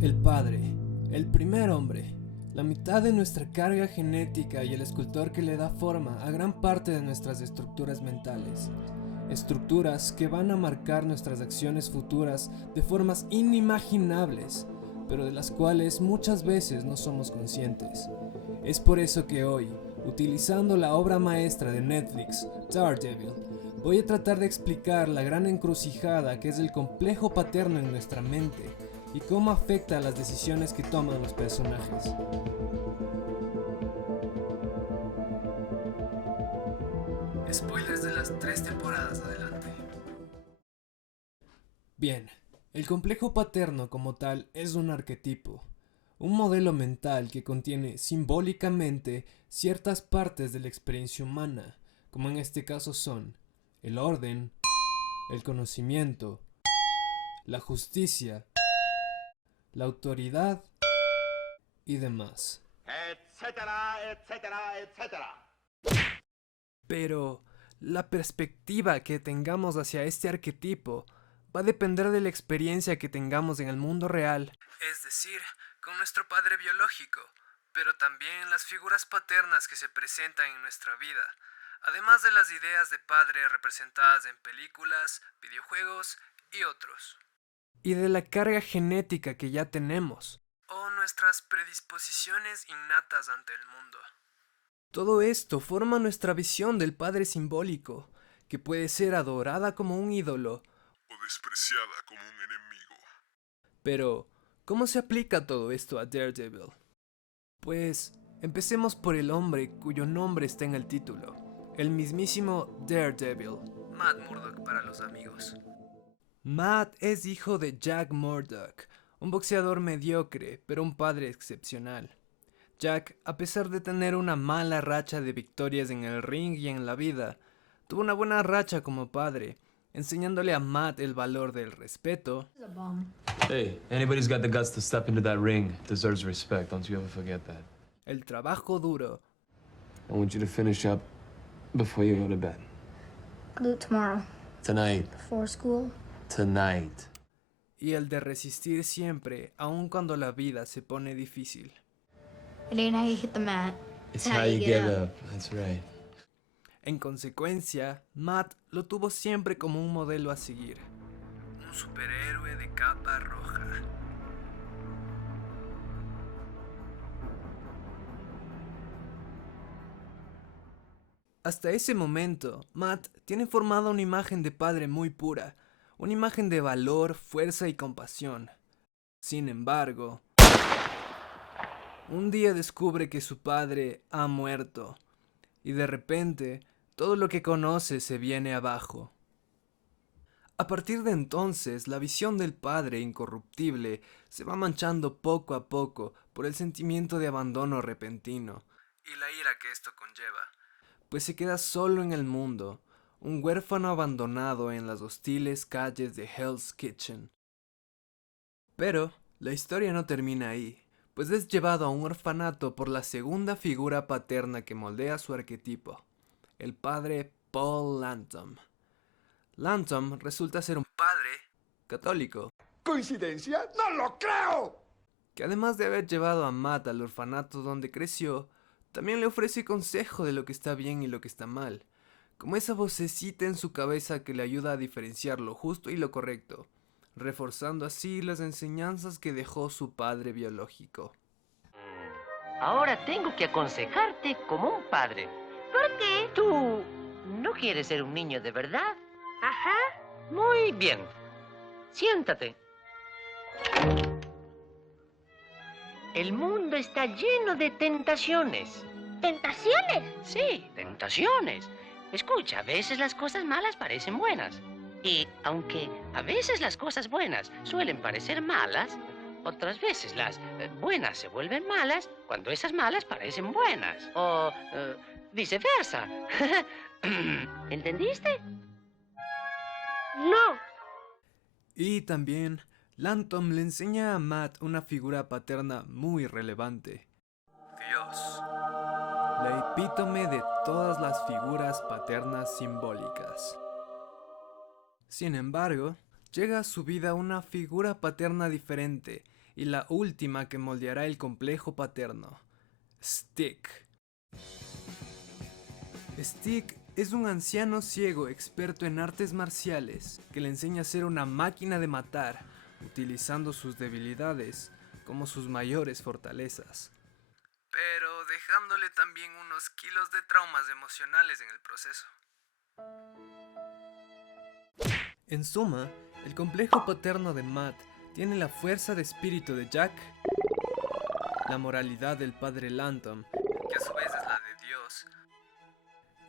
El padre, el primer hombre, la mitad de nuestra carga genética y el escultor que le da forma a gran parte de nuestras estructuras mentales. Estructuras que van a marcar nuestras acciones futuras de formas inimaginables, pero de las cuales muchas veces no somos conscientes. Es por eso que hoy, utilizando la obra maestra de Netflix, Daredevil, voy a tratar de explicar la gran encrucijada que es el complejo paterno en nuestra mente y cómo afecta a las decisiones que toman los personajes. Spoilers de las 3 temporadas adelante. Bien, el complejo paterno como tal es un arquetipo, un modelo mental que contiene simbólicamente ciertas partes de la experiencia humana, como en este caso son el orden, el conocimiento, la justicia, la autoridad y demás. Etcétera, etcétera, etcétera. Pero la perspectiva que tengamos hacia este arquetipo va a depender de la experiencia que tengamos en el mundo real, es decir, con nuestro padre biológico, pero también las figuras paternas que se presentan en nuestra vida, además de las ideas de padre representadas en películas, videojuegos y otros. Y de la carga genética que ya tenemos, o nuestras predisposiciones innatas ante el mundo. Todo esto forma nuestra visión del padre simbólico, que puede ser adorada como un ídolo o despreciada como un enemigo. Pero, ¿cómo se aplica todo esto a Daredevil? Pues, empecemos por el hombre cuyo nombre está en el título, el mismísimo Daredevil, Matt Murdock para los amigos. Matt es hijo de Jack Murdock, un boxeador mediocre, pero un padre excepcional. Jack, a pesar de tener una mala racha de victorias en el ring y en la vida, tuvo una buena racha como padre, enseñándole a Matt el valor del respeto. Hey, anybody's got the guts to step into that ring deserves respect. Don't you ever forget that. El trabajo duro. I want you to finish up before you go to bed. I'll do it tomorrow. Tonight. Before school. Tonight. Y el de resistir siempre, aun cuando la vida se pone difícil. It ain't how you hit the mat. It's how you get up. That's right. En consecuencia, Matt lo tuvo siempre como un modelo a seguir. Un superhéroe de capa roja. Hasta ese momento, Matt tiene formada una imagen de padre muy pura, una imagen de valor, fuerza y compasión. Sin embargo, un día descubre que su padre ha muerto, y de repente, todo lo que conoce se viene abajo. A partir de entonces, la visión del padre incorruptible se va manchando poco a poco por el sentimiento de abandono repentino y la ira que esto conlleva, pues se queda solo en el mundo, un huérfano abandonado en las hostiles calles de Hell's Kitchen. Pero la historia no termina ahí, pues es llevado a un orfanato por la segunda figura paterna que moldea su arquetipo, el padre Paul Lantom. Lantom resulta ser un padre católico, ¿Coincidencia? ¡No lo creo! que además de haber llevado a Matt al orfanato donde creció, también le ofrece consejo de lo que está bien y lo que está mal, como esa vocecita en su cabeza que le ayuda a diferenciar lo justo y lo correcto, reforzando así las enseñanzas que dejó su padre biológico. Ahora tengo que aconsejarte como un padre. ¿Por qué? ¿Tú no quieres ser un niño de verdad? Ajá. Muy bien. Siéntate. El mundo está lleno de tentaciones. ¿Tentaciones? Sí, tentaciones. Escucha, a veces las cosas malas parecen buenas. Y aunque a veces las cosas buenas suelen parecer malas, otras veces las buenas se vuelven malas cuando esas malas parecen buenas. O viceversa. ¿Entendiste? No. Y también, Lantom le enseña a Matt una figura paterna muy relevante. Dios. La epítome de todas las figuras paternas simbólicas. Sin embargo, llega a su vida una figura paterna diferente y la última que moldeará el complejo paterno, Stick. Stick es un anciano ciego experto en artes marciales que le enseña a ser una máquina de matar, utilizando sus debilidades como sus mayores fortalezas, pero dejándole también unos kilos de traumas emocionales en el proceso. En suma, el complejo paterno de Matt tiene la fuerza de espíritu de Jack, la moralidad del padre Lantom, que a su vez es la de Dios,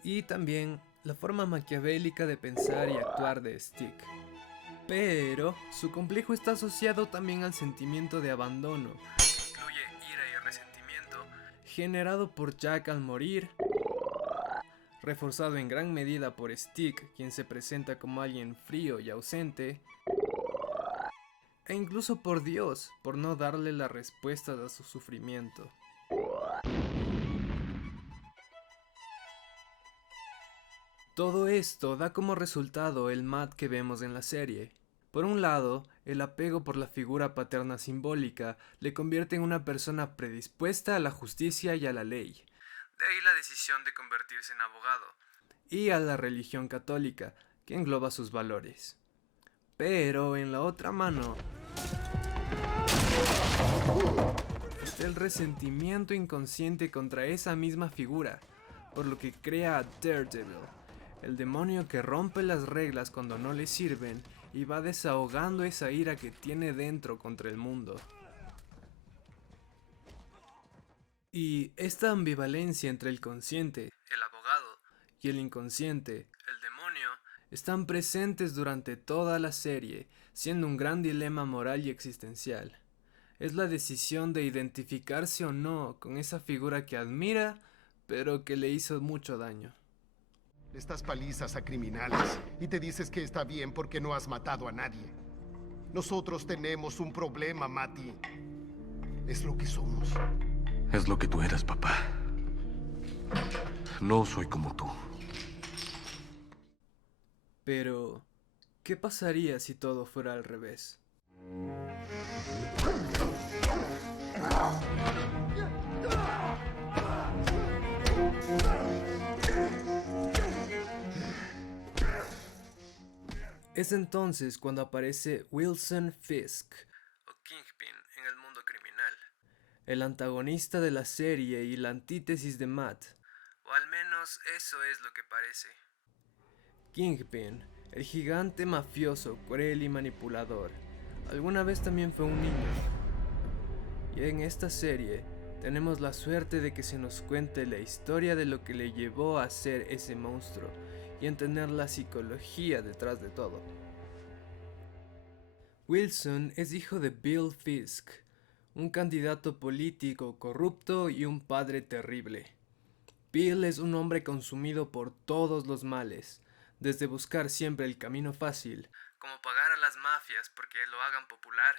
y también la forma maquiavélica de pensar y actuar de Stick. Pero su complejo está asociado también al sentimiento de abandono, que incluye ira y resentimiento, generado por Jack al morir, reforzado en gran medida por Stick, quien se presenta como alguien frío y ausente, e incluso por Dios, por no darle las respuestas a su sufrimiento. Todo esto da como resultado el Matt que vemos en la serie. Por un lado, el apego por la figura paterna simbólica le convierte en una persona predispuesta a la justicia y a la ley. De ahí la decisión de convertirse en abogado. Y a la religión católica, que engloba sus valores. Pero en la otra mano está el resentimiento inconsciente contra esa misma figura, por lo que crea a Daredevil, el demonio que rompe las reglas cuando no le sirven y va desahogando esa ira que tiene dentro contra el mundo. Y esta ambivalencia entre el consciente, el abogado, y el inconsciente, el demonio, están presentes durante toda la serie, siendo un gran dilema moral y existencial. Es la decisión de identificarse o no con esa figura que admira, pero que le hizo mucho daño. Estas palizas a criminales y te dices que está bien porque no has matado a nadie. Nosotros tenemos un problema, Matty. Es lo que somos. Es lo que tú eras, papá. No soy como tú. Pero, ¿qué pasaría si todo fuera al revés? Es entonces cuando aparece Wilson Fisk, o Kingpin en el mundo criminal, el antagonista de la serie y la antítesis de Matt, o al menos eso es lo que parece. Kingpin, el gigante mafioso, cruel y manipulador, alguna vez también fue un niño. Y en esta serie tenemos la suerte de que se nos cuente la historia de lo que le llevó a ser ese monstruo y entender la psicología detrás de todo. Wilson es hijo de Bill Fisk, un candidato político corrupto y un padre terrible. Bill es un hombre consumido por todos los males, desde buscar siempre el camino fácil, como pagar a las mafias porque lo hagan popular.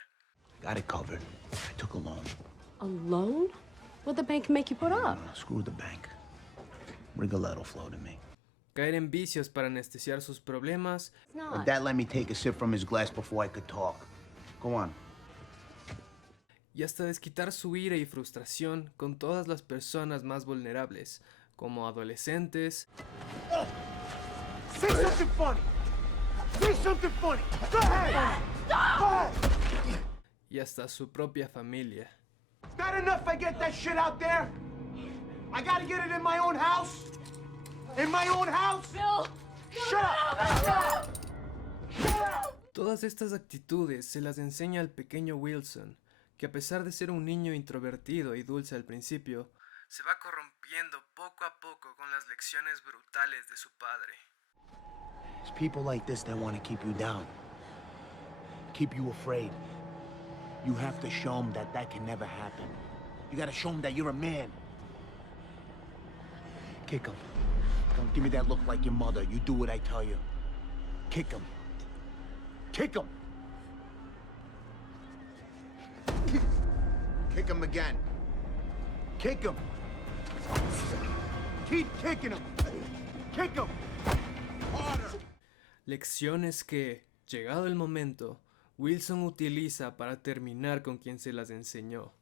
Got it covered. I took a loan. A loan? What'd the bank make you put up? Screw the bank. Rigoletto flow to me. Caer en vicios para anestesiar sus problemas. My dad let me take a sip from his glass before I could talk. Go on. Y hasta desquitar su ira y frustración con todas las personas más vulnerables, como adolescentes. Say something funny! Say something funny! Go ahead! Go ahead! Y hasta su propia familia. Not enough I get that shit out there? I gotta get it in my own house? In my own house? Bill! Shut up! Todas estas actitudes se las enseña al pequeño Wilson, que a pesar de ser un niño introvertido y dulce al principio, se va corrompiendo poco a poco con las lecciones brutales de su padre. It's people like this that want to keep you down. Keep you afraid. You have to show them that that can never happen. You gotta show them that you're a man. Kick him. Don't give me that look like your mother. You do what I tell you. Kick him. Kick him. Kick him again. Kick him. Keep kicking him! Kick him! Lecciones que, llegado el momento, Wilson utiliza para terminar con quien se las enseñó.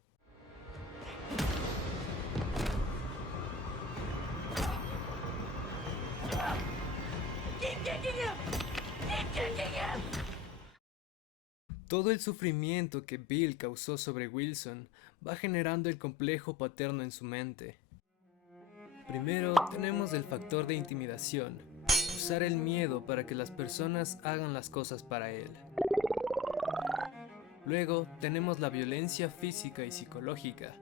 Todo el sufrimiento que Bill causó sobre Wilson va generando el complejo paterno en su mente. Primero tenemos el factor de intimidación, usar el miedo para que las personas hagan las cosas para él. Luego tenemos la violencia física y psicológica,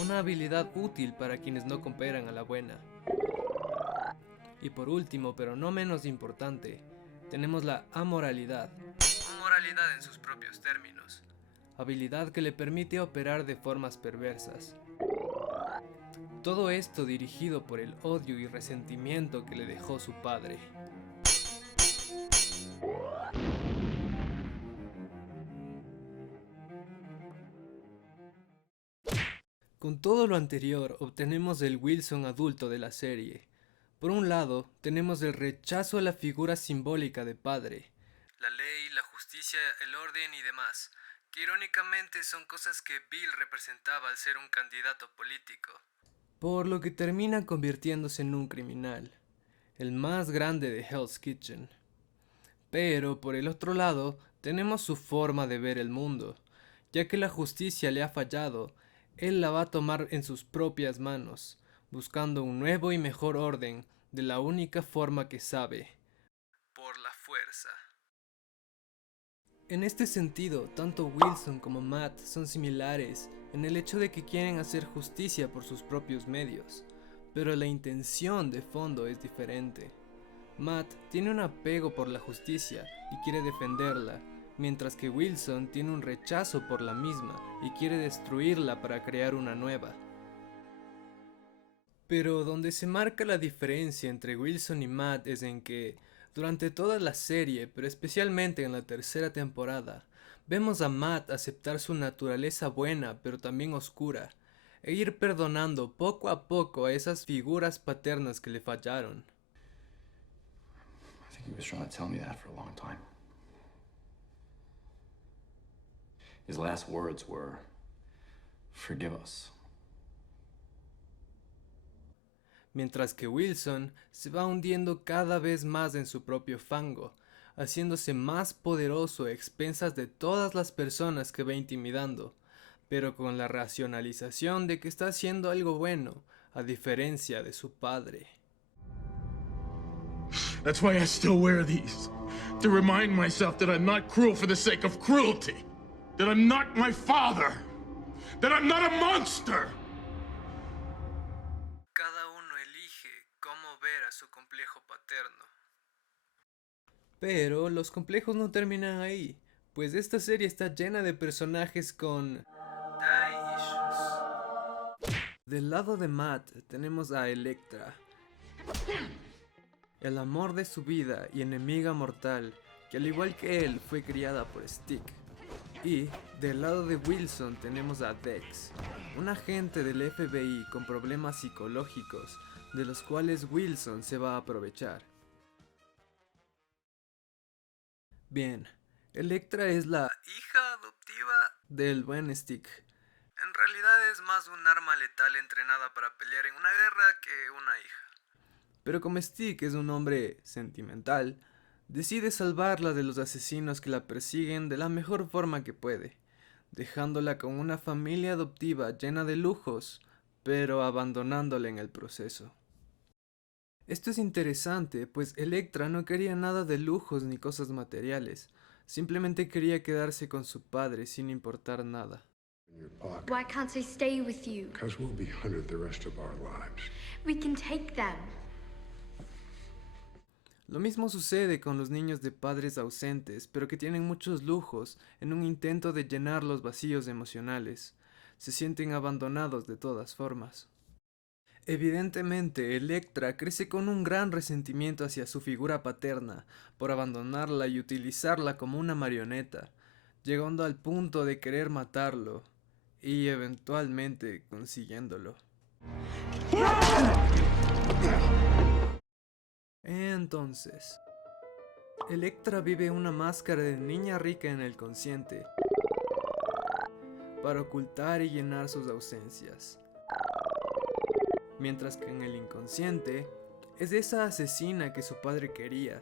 una habilidad útil para quienes no cooperan a la buena. Y por último, pero no menos importante, tenemos la amoralidad, moralidad en sus propios términos, habilidad que le permite operar de formas perversas. Todo esto dirigido por el odio y resentimiento que le dejó su padre. Con todo lo anterior obtenemos el Wilson adulto de la serie. Por un lado, tenemos el rechazo a la figura simbólica de padre, la ley, la justicia, el orden y demás, que irónicamente son cosas que Bill representaba al ser un candidato político, por lo que termina convirtiéndose en un criminal, el más grande de Hell's Kitchen. Pero por el otro lado, tenemos su forma de ver el mundo, ya que la justicia le ha fallado, él la va a tomar en sus propias manos, buscando un nuevo y mejor orden de la única forma que sabe, por la fuerza. En este sentido, tanto Wilson como Matt son similares en el hecho de que quieren hacer justicia por sus propios medios, pero la intención de fondo es diferente. Matt tiene un apego por la justicia y quiere defenderla, mientras que Wilson tiene un rechazo por la misma y quiere destruirla para crear una nueva. Pero donde se marca la diferencia entre Wilson y Matt es en que, durante toda la serie, pero especialmente en la tercera temporada, vemos a Matt aceptar su naturaleza buena pero también oscura, e ir perdonando poco a poco a esas figuras paternas que le fallaron. I think he was trying to tell me that for a long time. His last words were, "Forgive us." Mientras que Wilson se va hundiendo cada vez más en su propio fango, haciéndose más poderoso a expensas de todas las personas que va intimidando, pero con la racionalización de que está haciendo algo bueno, a diferencia de su padre. That's why I still wear these, to remind myself that I'm not cruel for the sake of cruelty, that I'm not my father, that I'm not a monster. Su complejo paterno. Pero los complejos no terminan ahí, pues esta serie está llena de personajes con daddy issues. Del lado de Matt tenemos a Elektra, el amor de su vida y enemiga mortal, que al igual que él fue criada por Stick. Y del lado de Wilson tenemos a Dex, un agente del FBI con problemas psicológicos, de los cuales Wilson se va a aprovechar. Bien, Elektra es la hija adoptiva del buen Stick. En realidad es más un arma letal entrenada para pelear en una guerra que una hija. Pero como Stick es un hombre sentimental, decide salvarla de los asesinos que la persiguen de la mejor forma que puede, dejándola con una familia adoptiva llena de lujos, pero abandonándola en el proceso. Esto es interesante, pues Elektra no quería nada de lujos ni cosas materiales, simplemente quería quedarse con su padre sin importar nada. Why can't I stay with you? Because we'll be hunted the rest of our lives. We can take them. Lo mismo sucede con los niños de padres ausentes, pero que tienen muchos lujos, en un intento de llenar los vacíos emocionales. Se sienten abandonados de todas formas. Evidentemente, Elektra crece con un gran resentimiento hacia su figura paterna, por abandonarla y utilizarla como una marioneta, llegando al punto de querer matarlo, y eventualmente consiguiéndolo. Entonces, Electra vive una máscara de niña rica en el consciente para ocultar y llenar sus ausencias. Mientras que en el inconsciente es esa asesina que su padre quería,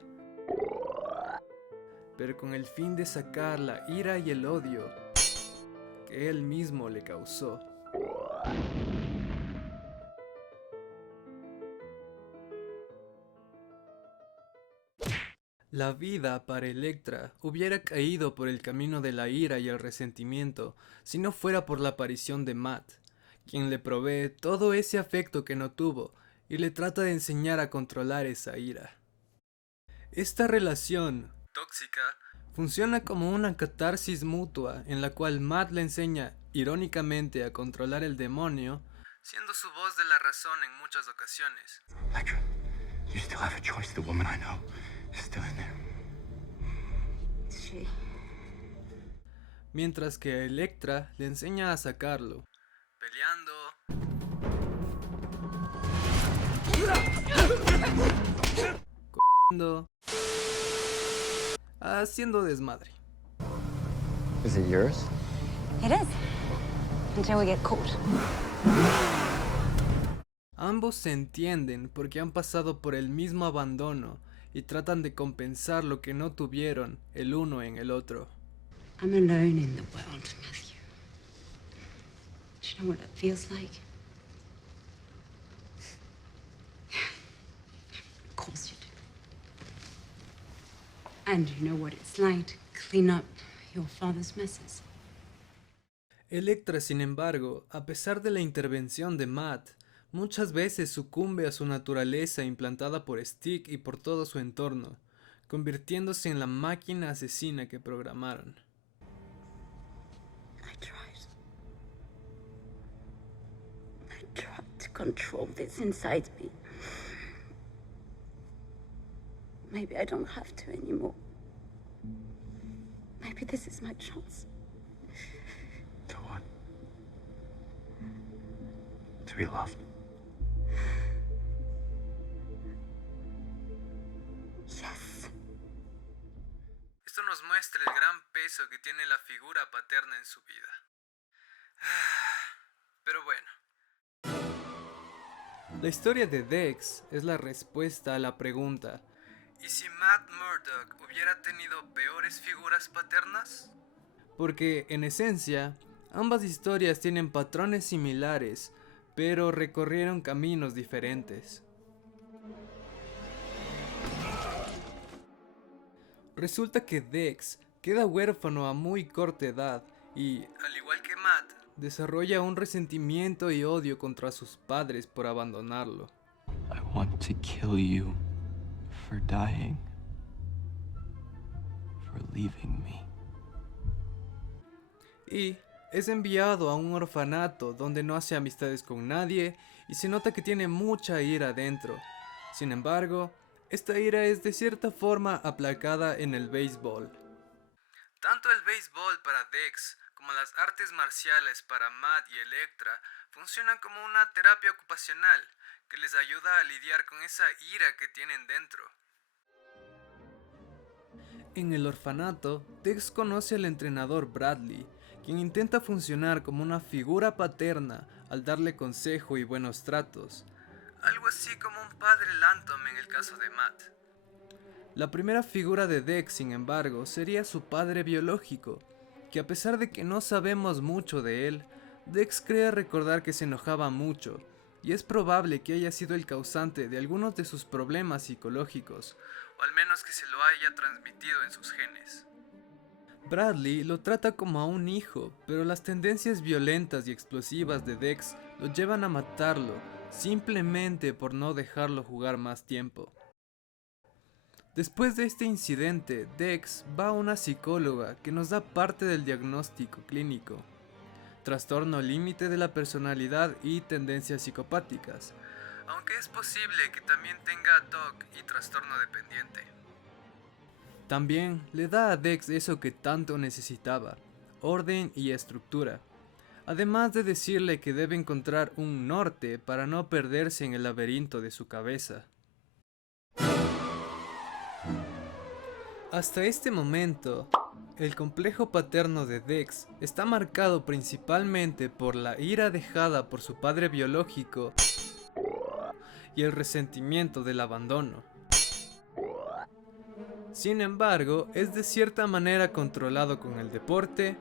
pero con el fin de sacar la ira y el odio que él mismo le causó. La vida para Electra hubiera caído por el camino de la ira y el resentimiento si no fuera por la aparición de Matt, quien le provee todo ese afecto que no tuvo y le trata de enseñar a controlar esa ira. Esta relación tóxica funciona como una catarsis mutua en la cual Matt le enseña irónicamente a controlar el demonio, siendo su voz de la razón en muchas ocasiones. Electra, you still have a choice. The woman I know is still in there. She. Mientras que a Electra le enseña a sacarlo, peleando, cogiendo, haciendo desmadre. Is it yours? It is. Until we get caught. Ambos se entienden porque han pasado por el mismo abandono y tratan de compensar lo que no tuvieron el uno en el otro. I'm alone in the world, Matthew. Do you know what that feels like? Of course you do. And you know what it's like to clean up your father's messes. Electra, sin embargo, a pesar de la intervención de Matt, muchas veces sucumbe a su naturaleza implantada por Stick y por todo su entorno, convirtiéndose en la máquina asesina que programaron. I tried to control this inside me. Maybe I don't have to anymore. Maybe this is my chance. To what? To be loved. Yes. Esto nos muestra el gran peso que tiene la figura paterna en su vida. Pero bueno. La historia de Dex es la respuesta a la pregunta: ¿y si Matt Murdock hubiera tenido peores figuras paternas? Porque, en esencia, ambas historias tienen patrones similares, pero recorrieron caminos diferentes. Resulta que Dex queda huérfano a muy corta edad y, al igual que Matt, desarrolla un resentimiento y odio contra sus padres por abandonarlo. I want to kill you for dying, for leaving me. Y es enviado a un orfanato donde no hace amistades con nadie y se nota que tiene mucha ira dentro. Sin embargo, esta ira es de cierta forma aplacada en el béisbol. Tanto el béisbol para Dex como las artes marciales para Matt y Electra funcionan como una terapia ocupacional que les ayuda a lidiar con esa ira que tienen dentro. En el orfanato, Dex conoce al entrenador Bradley, quien intenta funcionar como una figura paterna al darle consejo y buenos tratos. Algo así como un padre Lantom en el caso de Matt. La primera figura de Dex, sin embargo, sería su padre biológico, que a pesar de que no sabemos mucho de él, Dex cree recordar que se enojaba mucho, y es probable que haya sido el causante de algunos de sus problemas psicológicos, o al menos que se lo haya transmitido en sus genes. Bradley lo trata como a un hijo, pero las tendencias violentas y explosivas de Dex lo llevan a matarlo, simplemente por no dejarlo jugar más tiempo. Después de este incidente, Dex va a una psicóloga que nos da parte del diagnóstico clínico: trastorno límite de la personalidad y tendencias psicopáticas, aunque es posible que también tenga TOC y trastorno dependiente. También le da a Dex eso que tanto necesitaba: orden y estructura, además de decirle que debe encontrar un norte para no perderse en el laberinto de su cabeza. Hasta este momento, el complejo paterno de Dex está marcado principalmente por la ira dejada por su padre biológico y el resentimiento del abandono. Sin embargo, es de cierta manera controlado con el deporte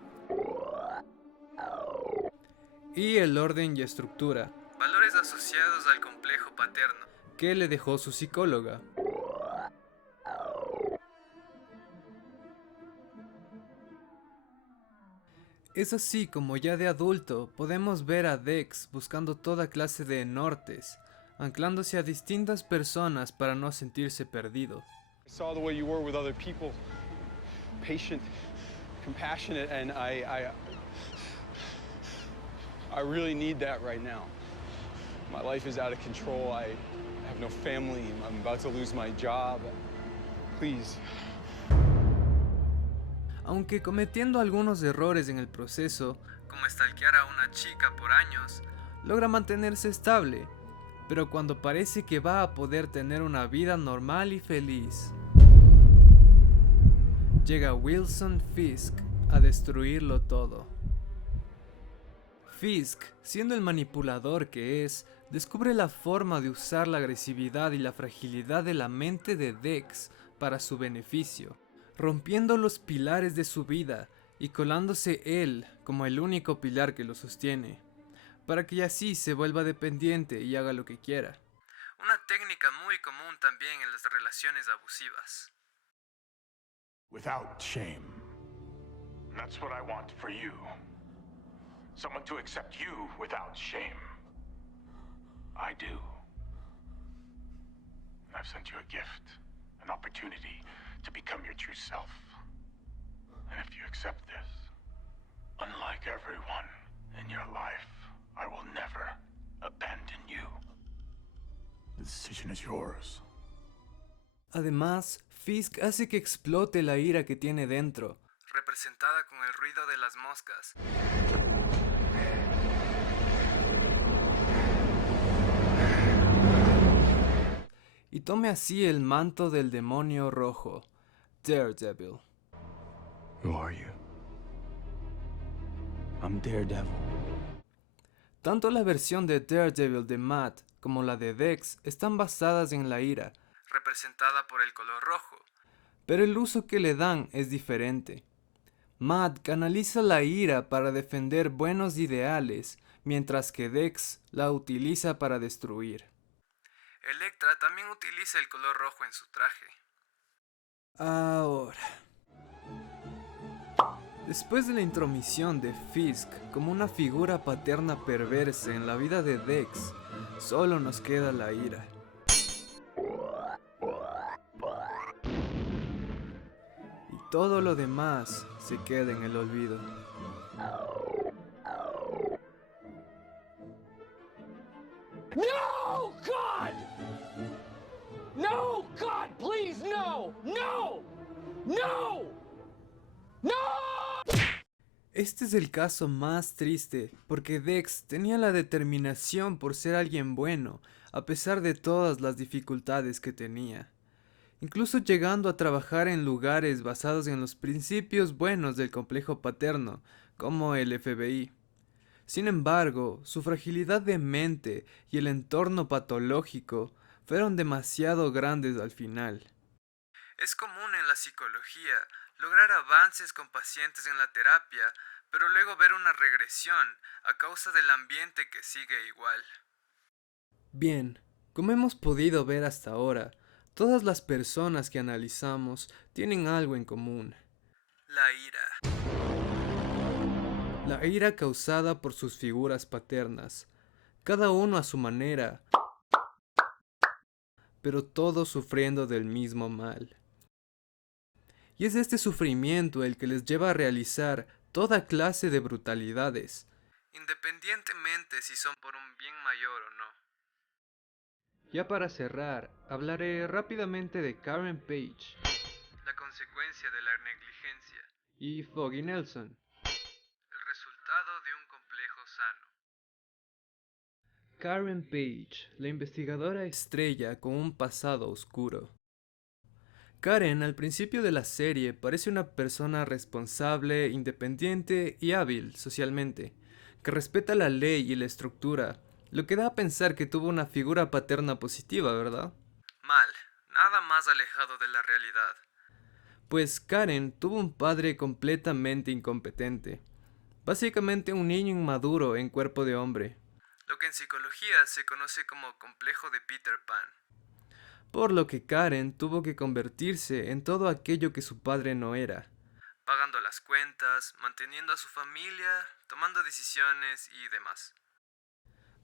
y el orden y estructura, valores asociados al complejo paterno, que le dejó su psicóloga. Es así como ya de adulto podemos ver a Dex buscando toda clase de nortes, anclándose a distintas personas para no sentirse perdido. I saw the way you were with other people, patient, compassionate, and I really need that right now. My life is out of control. I have no family. I'm about to lose my job. Please. Aunque cometiendo algunos errores en el proceso, como stalkear a una chica por años, logra mantenerse estable, pero cuando parece que va a poder tener una vida normal y feliz, llega Wilson Fisk a destruirlo todo. Fisk, siendo el manipulador que es, descubre la forma de usar la agresividad y la fragilidad de la mente de Dex para su beneficio, rompiendo los pilares de su vida y colándose él como el único pilar que lo sostiene, para que así se vuelva dependiente y haga lo que quiera. Una técnica muy común también en las relaciones abusivas. Without shame. That's what I want for you. Someone to accept you without shame. I do. I've sent you a gift, an opportunity to become your true self. And if you accept this, unlike everyone in your life, I will never abandon you. The decision is yours. Además, Fisk hace que explote la ira que tiene dentro, representada con el ruido de las moscas. Y tome así el manto del demonio rojo, Daredevil. Who are you? I'm Daredevil. Tanto la versión de Daredevil de Matt como la de Dex están basadas en la ira, representada por el color rojo, pero el uso que le dan es diferente. Matt canaliza la ira para defender buenos ideales, mientras que Dex la utiliza para destruir. Elektra también utiliza el color rojo en su traje. Ahora, después de la intromisión de Fisk como una figura paterna perversa en la vida de Dex, solo nos queda la ira. Y todo lo demás se queda en el olvido. No, God! No, God, please, no! No! No! ¡No! Este es el caso más triste, porque Dex tenía la determinación por ser alguien bueno, a pesar de todas las dificultades que tenía, incluso llegando a trabajar en lugares basados en los principios buenos del complejo paterno, como el FBI. Sin embargo, su fragilidad de mente y el entorno patológico fueron demasiado grandes al final. Es común en la psicología lograr avances con pacientes en la terapia, pero luego ver una regresión a causa del ambiente que sigue igual. Bien, como hemos podido ver hasta ahora, todas las personas que analizamos tienen algo en común: la ira. La ira causada por sus figuras paternas, cada uno a su manera, pero todos sufriendo del mismo mal. Y es este sufrimiento el que les lleva a realizar toda clase de brutalidades, independientemente si son por un bien mayor o no. Ya para cerrar, hablaré rápidamente de Karen Page, la consecuencia de la negligencia, y Foggy Nelson, el resultado de un complejo sano. Karen Page, la investigadora estrella con un pasado oscuro. Karen al principio de la serie parece una persona responsable, independiente y hábil socialmente, que respeta la ley y la estructura, lo que da a pensar que tuvo una figura paterna positiva, ¿verdad? Mal, nada más alejado de la realidad. Pues Karen tuvo un padre completamente incompetente, básicamente un niño inmaduro en cuerpo de hombre, lo que en psicología se conoce como complejo de Peter Pan. Por lo que Karen tuvo que convertirse en todo aquello que su padre no era, pagando las cuentas, manteniendo a su familia, tomando decisiones y demás.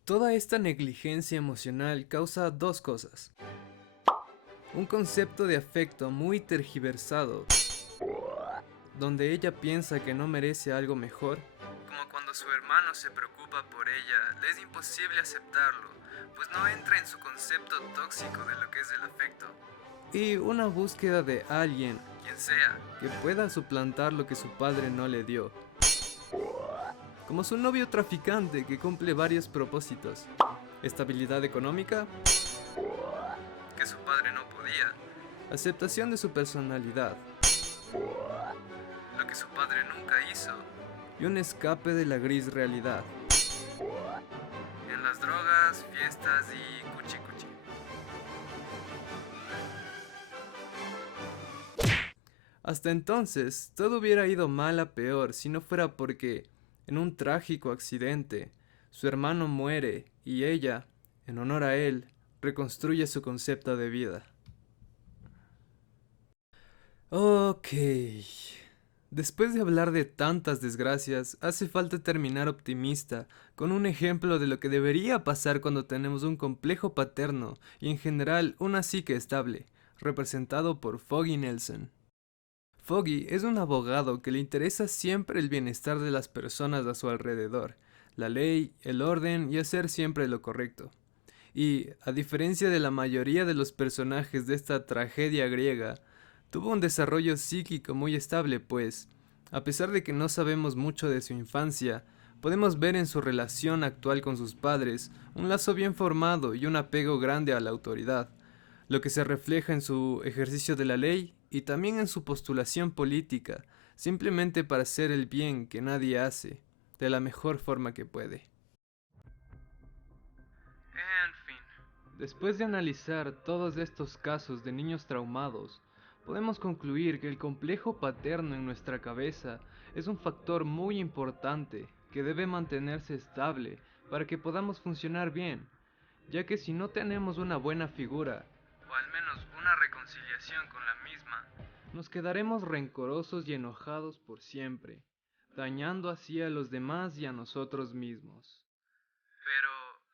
Toda esta negligencia emocional causa dos cosas. Un concepto de afecto muy tergiversado, donde ella piensa que no merece algo mejor, como cuando su hermano se preocupa por ella, le es imposible aceptarlo, pues no entra en su concepto tóxico de lo que es el afecto. Y una búsqueda de alguien, quien sea, que pueda suplantar lo que su padre no le dio. Como su novio traficante que cumple varios propósitos. Estabilidad económica, que su padre no podía. Aceptación de su personalidad, lo que su padre nunca hizo. Y un escape de la gris realidad. En las drogas, fiestas y cuchi cuchi. Hasta entonces, todo hubiera ido mal a peor si no fuera porque, en un trágico accidente, su hermano muere y ella, en honor a él, reconstruye su concepto de vida. Ok. Después de hablar de tantas desgracias, hace falta terminar optimista con un ejemplo de lo que debería pasar cuando tenemos un complejo paterno y en general una psique estable, representado por Foggy Nelson. Foggy es un abogado que le interesa siempre el bienestar de las personas a su alrededor, la ley, el orden y hacer siempre lo correcto. Y, a diferencia de la mayoría de los personajes de esta tragedia griega, tuvo un desarrollo psíquico muy estable, pues, a pesar de que no sabemos mucho de su infancia, podemos ver en su relación actual con sus padres un lazo bien formado y un apego grande a la autoridad, lo que se refleja en su ejercicio de la ley y también en su postulación política, simplemente para hacer el bien que nadie hace, de la mejor forma que puede. En fin, después de analizar todos estos casos de niños traumados, podemos concluir que el complejo paterno en nuestra cabeza es un factor muy importante que debe mantenerse estable para que podamos funcionar bien, ya que si no tenemos una buena figura, o al menos una reconciliación con la misma, nos quedaremos rencorosos y enojados por siempre, dañando así a los demás y a nosotros mismos. Pero,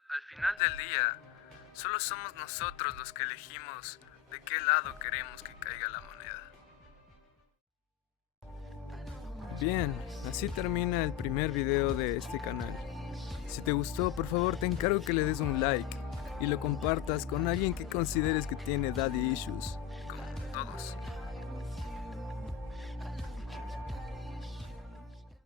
al final del día, solo somos nosotros los que elegimos de qué lado queremos que caiga la moneda. Bien, así termina el primer video de este canal. Si te gustó, por favor te encargo que le des un like y lo compartas con alguien que consideres que tiene daddy issues, como todos.